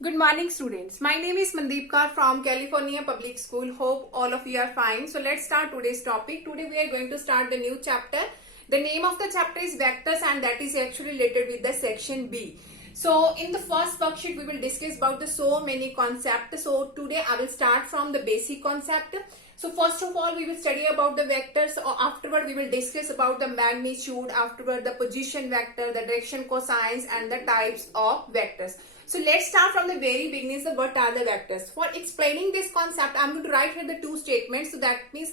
Good morning, students. My name is Mandeep Kaur from California Public School. Hope all of you are fine. So let's start today's topic. Today we are going to start the new chapter. The name of the chapter is vectors, and that is actually related with the section B. So in the first worksheet we will discuss about the so many concepts. So today I will start from the basic concept. So first of all we will study about the vectors, or afterward we will discuss about the magnitude, afterward the position vector, the direction cosines and the types of vectors. So let's start from the very beginning. So what are the vectors? For explaining this concept, I'm going to write here the two statements. So that means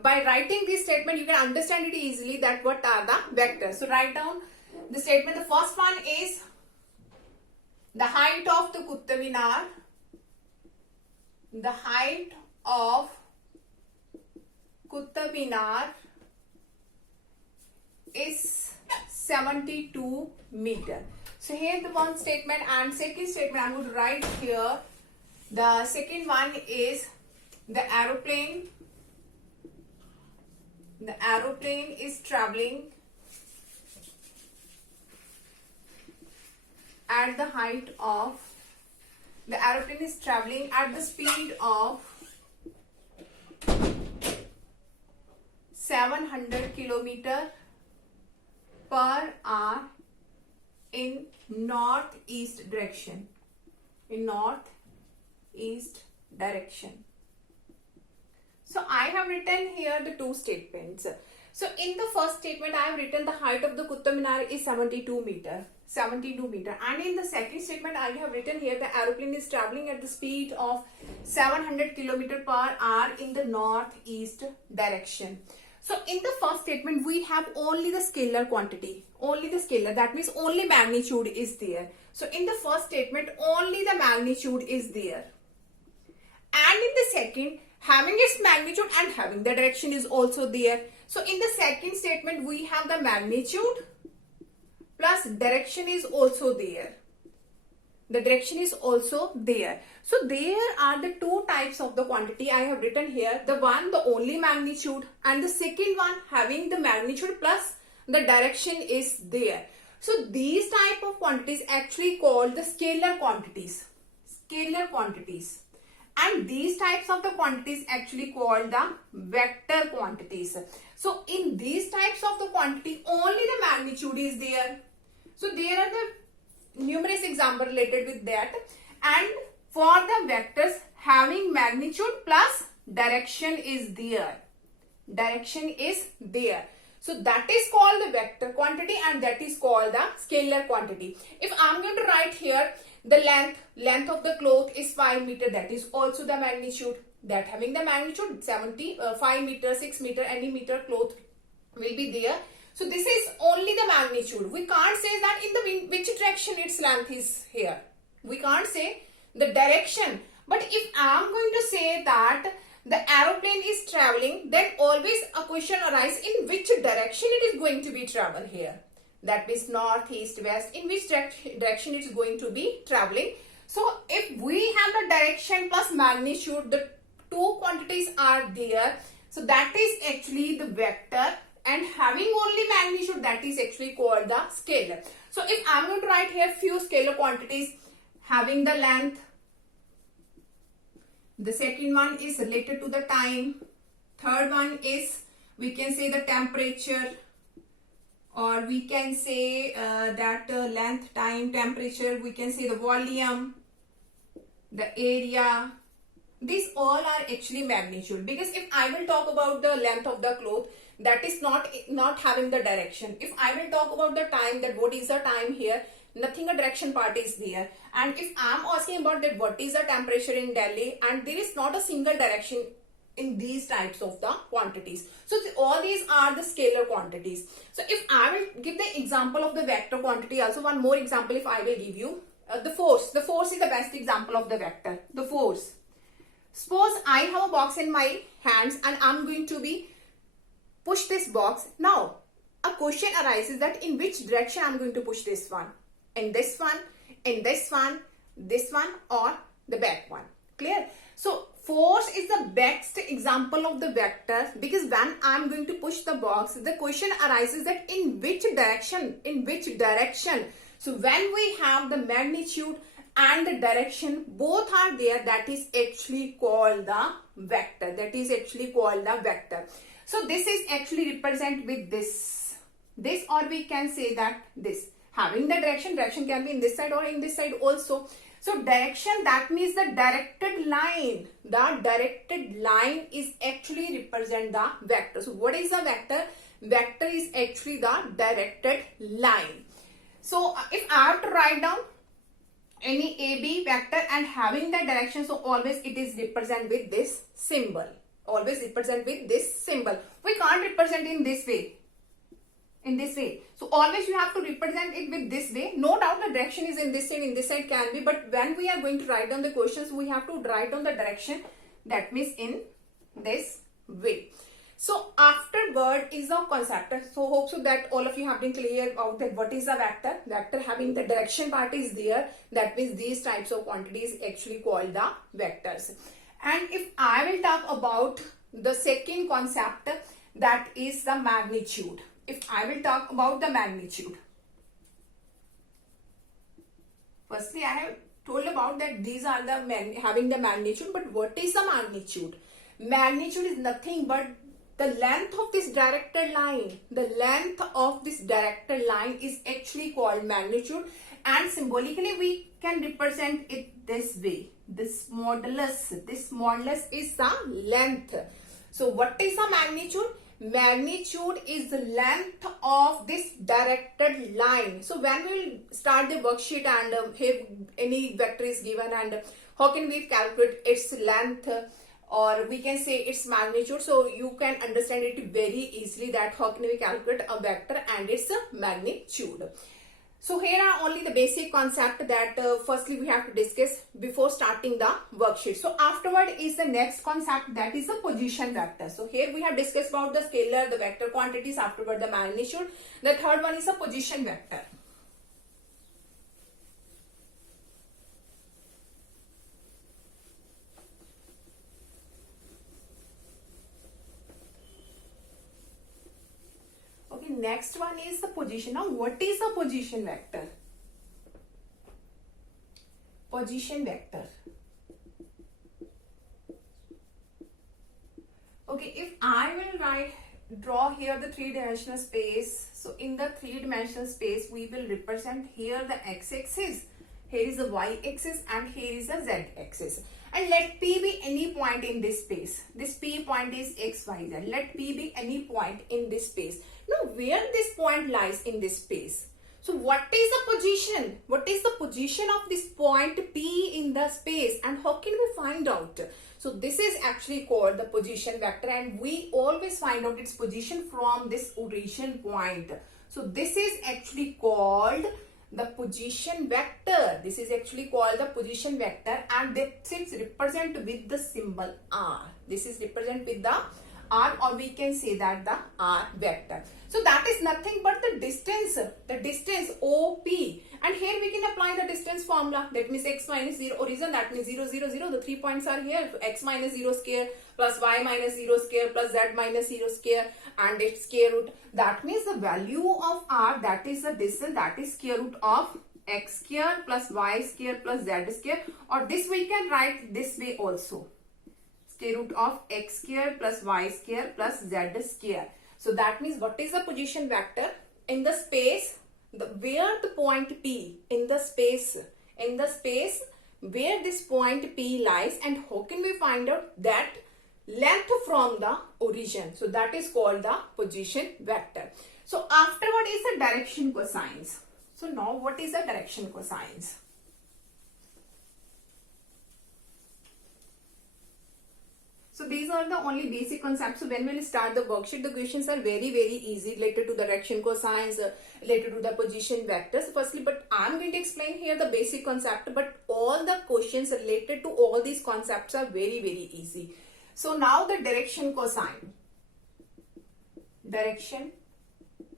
by writing this statement, you can understand it easily that what are the vectors. So write down the statement. The first one is the height of the Qutb Minar. The height of Qutb Minar is 72 meter. So here the one statement, and second statement I'm going to write here. The second one is the aeroplane. The aeroplane is traveling at the height of, the aeroplane is traveling at the speed of 700 kilometer per hour in northeast direction. In northeast direction. So I have written here the two statements. So in the first statement I have written the height of the Qutb Minar is 72 meter. 72 meter. And in the second statement I have written here the aeroplane is traveling at the speed of 700 kilometer per hour in the northeast direction. So in the first statement we have only the scalar quantity, only the scalar, that means only magnitude is there. So in the first statement only the magnitude is there, and in the second having its magnitude and having the direction is also there. So in the second statement we have the magnitude plus direction is also there. The direction is also there. So there are the two types of the quantity I have written here. The one, the only magnitude, and the second one having the magnitude plus the direction is there. So these type of quantities actually called the scalar quantities. Scalar quantities. And these types of the quantities actually called the vector quantities. So in these types of the quantity only the magnitude is there. So there are the numerous examples related with that, and for the vectors having magnitude plus direction is there. Direction is there. So that is called the vector quantity, and that is called the scalar quantity. If I'm going to write here the length of the cloth is 5 meter, that is also the magnitude. That having the magnitude 5 meter, 6 meter, any meter cloth will be there. So this is only the magnitude. We can't say that in the which direction its length is here. We can't say the direction. But if I am going to say that the aeroplane is traveling, then always a question arises in which direction it is going to be travel here. That means north, east, west, in which direction it is going to be traveling. So if we have the direction plus magnitude, the two quantities are there. So that is actually the vector. And having only magnitude, that is actually called the scalar. So if I'm going to write here few scalar quantities having the length, the second one is related to the time, third one is we can say the temperature, or we can say that length, time, temperature, we can say the volume, the area. These all are actually magnitude, because if I will talk about the length of the cloth, that is not having the direction. If I will talk about the time, that what is the time here, nothing a direction part is there. And if I am asking about that what is the temperature in Delhi, and there is not a single direction in these types of the quantities. So all these are the scalar quantities. So if I will give the example of the vector quantity, also one more example if I will give you, the force. The force is the best example of the vector. The force. Suppose I have a box in my hands and I'm going to be push this box. Now a question arises that in which direction I'm going to push this one. In this one, in this one, this one, or the back one. Clear? So force is the best example of the vector, because when I'm going to push the box, the question arises that in which direction, So when we have the magnitude and the direction both are there, that is actually called the vector. That is actually called the vector. So this is actually represent with this, or we can say that this. Having the direction can be in this side or in this side also. So direction, that means the directed line. The directed line is actually represent the vector. So what is the vector? Vector is actually the directed line. So if I have to write down any AB vector and having the direction, so always it is represent with this symbol. Always represent with this symbol. We can't represent in this way. In this way. So always you have to represent it with this way. No doubt the direction is in this side can be, but when we are going to write down the questions, we have to write down the direction, that means in this way. So afterward is the concept. So hope so that all of you have been clear about that what is a vector. Vector having the direction part is there, that means these types of quantities actually called the vectors. And if I will talk about the second concept, that is the magnitude. If I will talk about the magnitude, firstly I have told about that these are the having the magnitude, but what is the magnitude? Magnitude is nothing but the length of this directed line. The length of this directed line is actually called magnitude, and symbolically we can represent it this way. This modulus is the length. So what is the magnitude? Magnitude is the length of this directed line. So when we will start the worksheet and here any vector is given, and how can we calculate its length, or we can say its magnitude, so you can understand it very easily that how can we calculate a vector and its magnitude. So here are only the basic concept that firstly we have to discuss before starting the worksheet. So afterward is the next concept, that is the position vector. So here we have discussed about the scalar, the vector quantities, afterward the magnitude. The third one is the position vector. Next one is the position. Now what is the position vector? Position vector. Okay, if I will draw here the three-dimensional space. So in the three-dimensional space we will represent here the x-axis, here is the y-axis, and here is the z-axis. And let P be any point in this space. This P point is x, y, z. Let P be any point in this space. Now where this point lies in this space? So what is the position? What is the position of this point P in the space, and how can we find out? So this is actually called the position vector, and we always find out its position from this origin point. So this is actually called the position vector. This is actually called the position vector, and this is represented with the symbol R. This is represented with the R, or we can say that the R vector. So that is nothing but the distance OP, and here we can apply the distance formula. That means x minus 0 origin, that means 0, 0, 0. The 3 points are here. So x minus 0 square plus y minus 0 square plus z minus 0 square and its square root. That means the value of R, that is the distance, that is square root of x square plus y square plus z square, or this we can write this way also. Square root of x square plus y square plus z square. So that means what is the position vector? In the space, where the point P, in the space where this point P lies, and how can we find out that length from the origin? So that is called the position vector. So afterward is the direction cosines. So now what is the direction cosines? So these are the only basic concepts. So when we will start the worksheet, the questions are very easy related to the direction cosines, related to the position vectors firstly, but I am going to explain here the basic concept, but all the questions related to all these concepts are very easy. So now the direction cosine. Direction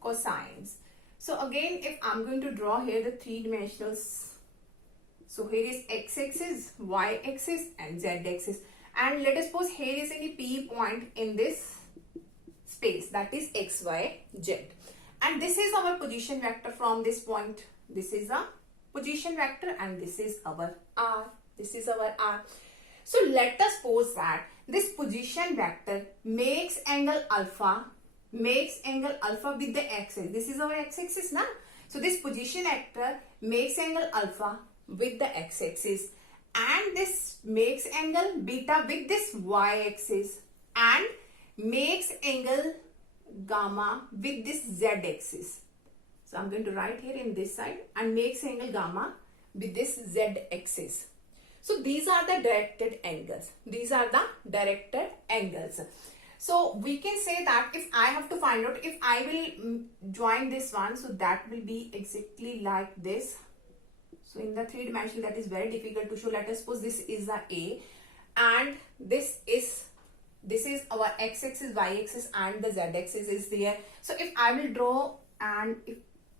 cosines. So again, if I am going to draw here the three dimensionals. So here is x-axis, y-axis and z-axis. And let us suppose here is any P point in this space, that is x, y, z. And this is our position vector from this point. This is a position vector, and this is our r. This is our r. So let us suppose that this position vector makes angle alpha with the x-axis. This is our x-axis now. So this position vector makes angle alpha with the x-axis, and this makes angle beta with this y-axis, and makes angle gamma with this z-axis. So I'm going to write here in this side, and makes angle gamma with this z-axis. So these are the directed angles. These are the directed angles. So we can say that if I have to find out, if I will join this one, so that will be exactly like this. So in the three dimension, that is very difficult to show. Let us suppose this is the A, and this is our x-axis, y-axis, and the z-axis is there. So if I will draw, and if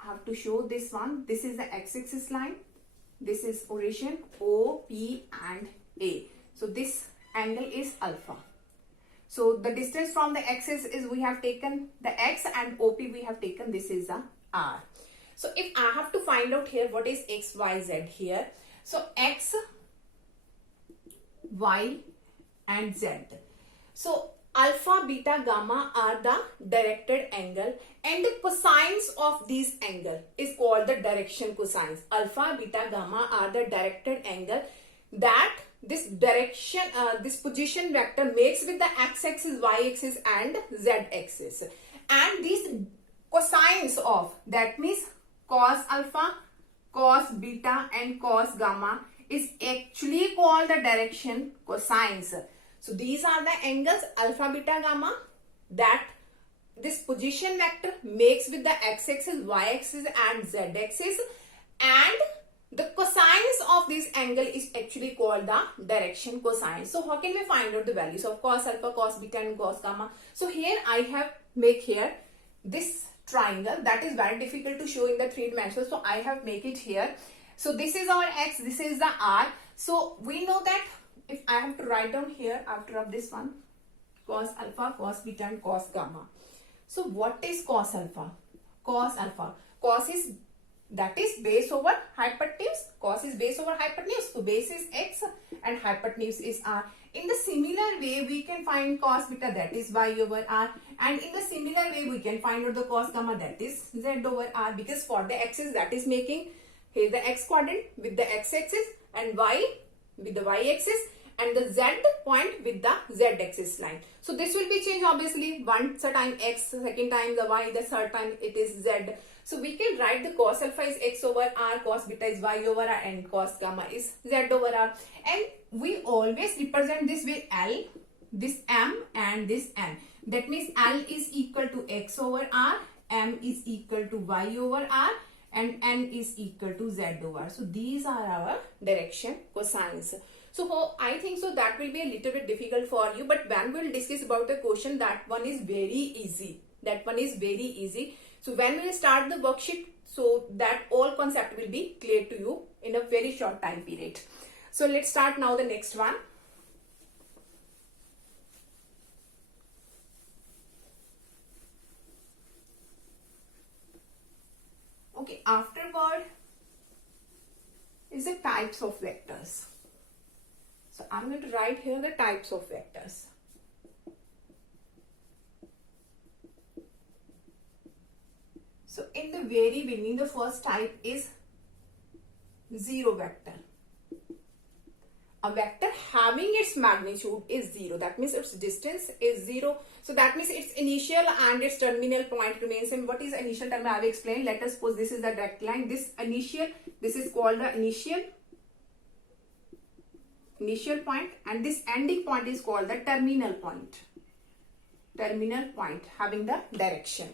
I have to show this one, this is the x-axis line. This is origin O, P, and A. So this angle is alpha. So the distance from the axis is, we have taken the x, and OP we have taken, this is the R. So if I have to find out here what is x, y, z here. So x, y, and z. So alpha, beta, gamma are the directed angle, and the cosines of these angle is called the direction cosines. Alpha, beta, gamma are the directed angle that this direction, this position vector makes with the x-axis, y-axis, and z-axis. And these cosines of, that means cos alpha, cos beta, and cos gamma is actually called the direction cosines. So these are the angles alpha, beta, gamma that this position vector makes with the x-axis, y-axis, and z-axis, and the cosines of this angle is actually called the direction cosine. So how can we find out the values of cos alpha, cos beta, and cos gamma? So here I have make here this triangle that is very difficult to show in the three dimensions. So I have make it here. So this is our x, this is the r. So we know that if I have to write down here after of this one, cos alpha, cos beta, and cos gamma. So what is cos alpha? Cos alpha. Cos is, that is base over hypotenuse. Cos is base over hypotenuse. So base is x and hypotenuse is r. In the similar way, we can find cos beta, that is y over r. And in the similar way, we can find out the cos gamma, that is z over r. Because for the axis, that is making here the x quadrant with the x-axis, and y with the y-axis, and the z point with the z-axis line. So this will be changed obviously. Once a time x, second time the y, the third time it is z. So we can write the cos alpha is x over r, cos beta is y over r, and cos gamma is z over r. And we always represent this with L, this m, and this n. That means L is equal to x over r, m is equal to y over r, and n is equal to z over r. So these are our direction cosines. So I think so that will be a little bit difficult for you, but when we'll discuss about the question, that one is very easy. That one is very easy. So when we'll start the worksheet, so that all concept will be clear to you in a very short time period. So let's start now the next one. Okay, afterward is the types of vectors. So I'm going to write here the types of vectors. So in the very beginning, the first type is zero vector. A vector having its magnitude is 0. That means its distance is 0. So that means its initial and its terminal point remains same. What is initial terminal? I have explained. Let us suppose this is the direct line. This initial, this is called the initial point, and this ending point is called the terminal point. Terminal point having the direction.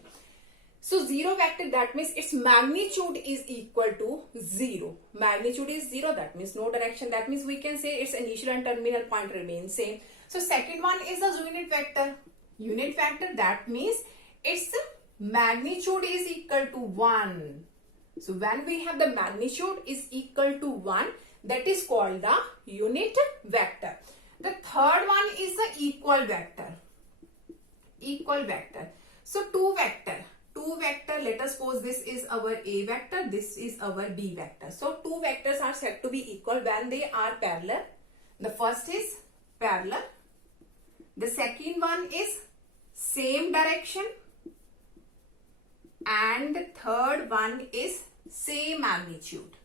So zero vector, that means its magnitude is equal to 0. Magnitude is 0, that means no direction. That means we can say its initial and terminal point remain same. So second one is the unit vector. Unit vector, that means its magnitude is equal to 1. So when we have the magnitude is equal to 1, that is called the unit vector. The third one is the equal vector. Equal vector. So two two vector. Let us suppose this is our A vector, this is our B vector. So two vectors are said to be equal when they are parallel. The first is parallel. The second one is same direction. And the third one is same magnitude.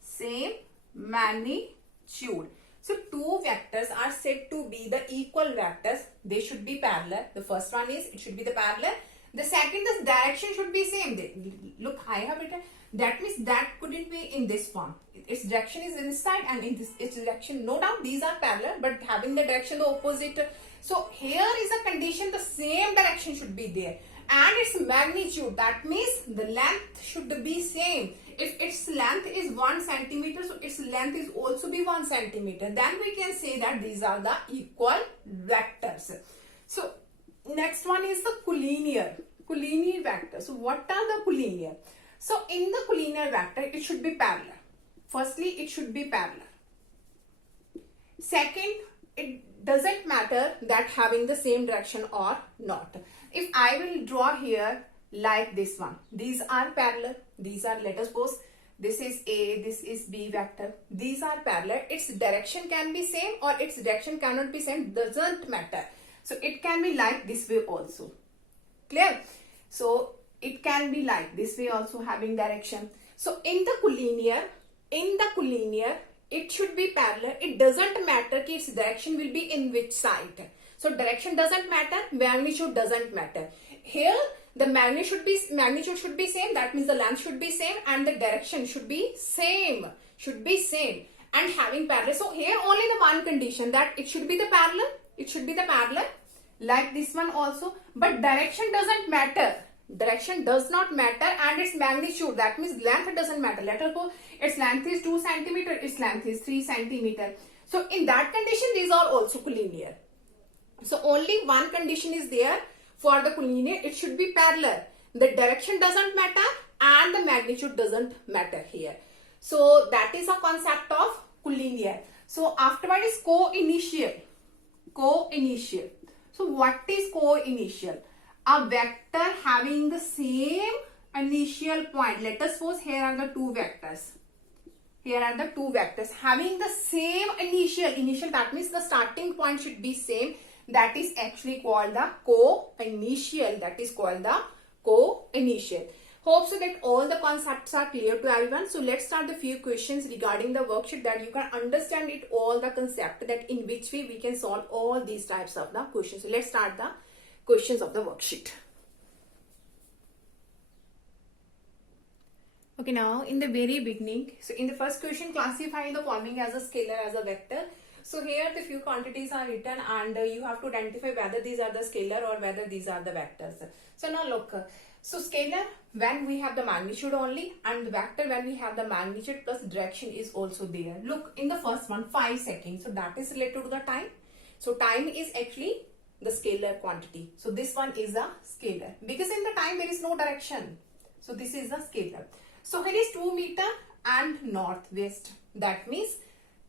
Same magnitude. So two vectors are said to be the equal vectors. They should be parallel. The first one is, it should be the parallel. The second is direction should be same. Look, I have written, that means that couldn't be in this form. Its direction is inside and in this its direction. No doubt these are parallel, but having the direction the opposite. So here is a condition, the same direction should be there. And its magnitude, that means the length should be same. If its length is 1 centimeter, so its length is also be 1 centimeter. Then we can say that these are the equal vectors. So next one is the collinear vector. So what are the collinear? So in the collinear vector, it should be parallel. Firstly, it should be parallel. Second, it doesn't matter that having the same direction or not. If I will draw here like this one, these are parallel. These are, let us suppose, this is A, this is B vector. These are parallel. Its direction can be same or its direction cannot be same. Doesn't matter. So it can be like this way also. Clear? So it can be like this way also having direction. So in the collinear, it should be parallel. It doesn't matter its direction will be in which side. So direction doesn't matter, magnitude doesn't matter. Here the magnitude should be same. That means the length should be same and the direction should be same. And having parallel. So here only the one condition, that it should be the parallel. It should be the parallel like this one also. But direction doesn't matter. Direction does not matter, and its magnitude, that means length doesn't matter. Let us suppose its length is 2 centimeter, its length is 3 centimeter. So in that condition, these are also collinear. So only one condition is there for the collinear. It should be parallel. The direction doesn't matter and the magnitude doesn't matter here. So that is a concept of collinear. So afterward is co-initial. So what is co-initial? A vector having the same initial point. Let us suppose here are the two vectors. Having the same initial, that means the starting point should be same. That is actually called the co-initial. Hope so that all the concepts are clear to everyone. So let's start the few questions regarding the worksheet, that you can understand it all the concept, that in which way we can solve all these types of the questions. So let's start the questions of the worksheet. Okay, now in the very beginning, so in the first question, classify the following as a scalar, as a vector. So here the few quantities are written and you have to identify whether these are the scalar or whether these are the vectors. So now look, so scalar when we have the magnitude only, and the vector when we have the magnitude plus direction is also there. Look, in the first one, 5 seconds. So that is related to the time. So time is actually the scalar quantity. So this one is a scalar because in the time there is no direction. So this is the scalar. So here is 2 meter and northwest. That means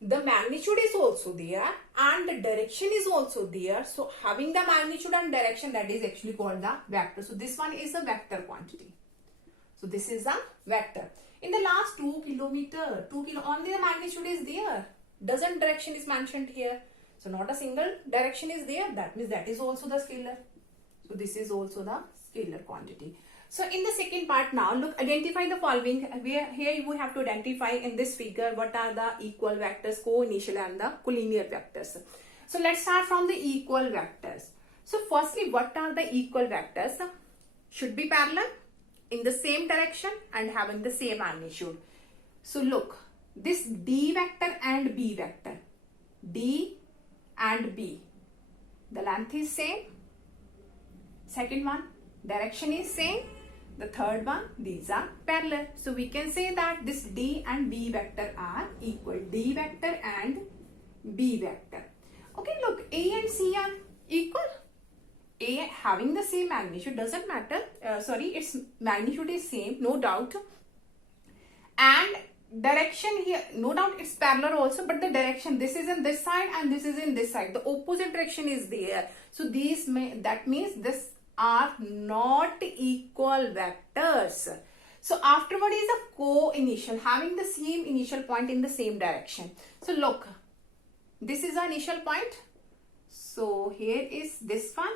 the magnitude is also there and the direction is also there. So having the magnitude and direction, that is actually called the vector. So this one is a vector quantity. So this is a vector. In the last 2 kilometer, only the magnitude is there. Doesn't direction is mentioned here. So not a single direction is there. That means that is also the scalar. So this is also the scalar quantity. So in the second part now, look, identify the following. Here we have to identify in this figure what are the equal vectors, co-initial and the collinear vectors. So let's start from the equal vectors. So firstly, what are the equal vectors? Should be parallel, in the same direction and having the same magnitude. So look, this D vector and B vector. D and B. The length is same. Second one, direction is same. The third one, these are parallel. So we can say that this D and B vector are equal. D vector and B vector. Okay, look, A and C are equal. A having the same magnitude, doesn't matter. Its magnitude is same, no doubt. And direction here, no doubt it's parallel also, but the direction, this is in this side and this is in this side. The opposite direction is there. So that means this are not equal vectors. So afterward is a co-initial, having the same initial point in the same direction. So look, this is our initial point. So here is this one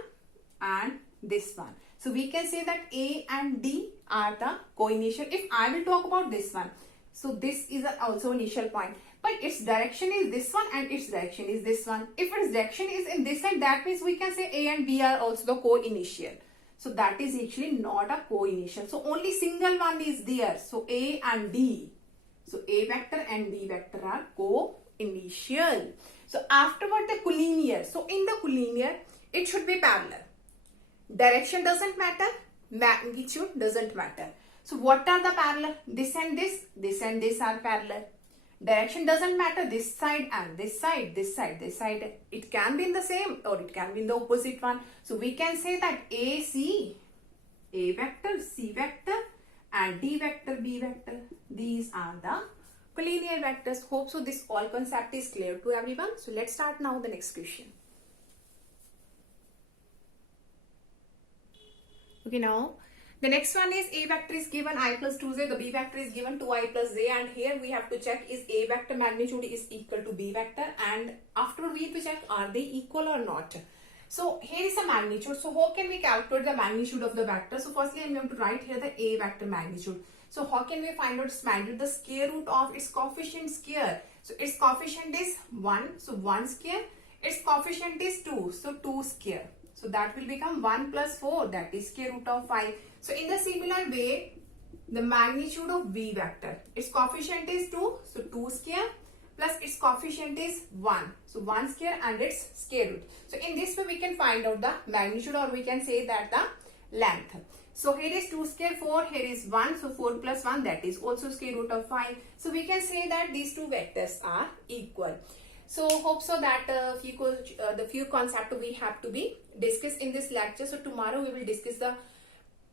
and this one. So we can say that A and D are the co-initial. If I will talk about this one, so this is also initial point, but its direction is this one and its direction is this one. If its direction is in this side, that means we can say A and B are also the co-initial. So that is actually not a co-initial. So only single one is there. So A and D. So A vector and D vector are co-initial. So afterward the collinear. So in the collinear, it should be parallel. Direction doesn't matter. Magnitude doesn't matter. So what are the parallel? This and this are parallel. Direction doesn't matter. This side and this side, this side, this side. It can be in the same or it can be in the opposite one. So we can say that AC, A vector, C vector and D vector, B vector. These are the collinear vectors. Hope so this all concept is clear to everyone. So let's start now the next question. Okay, now the next one is A vector is given I plus 2j, the B vector is given 2i plus j, and here we have to check is A vector magnitude is equal to B vector, and after we have to check are they equal or not. So here is a magnitude. So how can we calculate the magnitude of the vector? So firstly I am going to write here the A vector magnitude. So how can we find out its magnitude? The square root of its coefficient square. So its coefficient is 1, so 1 square. Its coefficient is 2, so 2 square. So that will become 1 plus 4, that is square root of 5. So in the similar way, the magnitude of B vector, its coefficient is 2, so 2 square plus its coefficient is 1. So 1 square and its square root. So in this way we can find out the magnitude, or we can say that the length. So here is 2 square 4, here is 1, so 4 plus 1, that is also square root of 5. So we can say that these two vectors are equal. So hope so that the few concepts we have to be discussed in this lecture. So tomorrow we will discuss the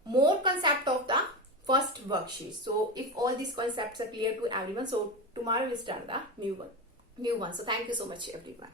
more concept of the first worksheet. So if all these concepts are clear to everyone, so tomorrow we'll start the new one. So thank you so much everyone.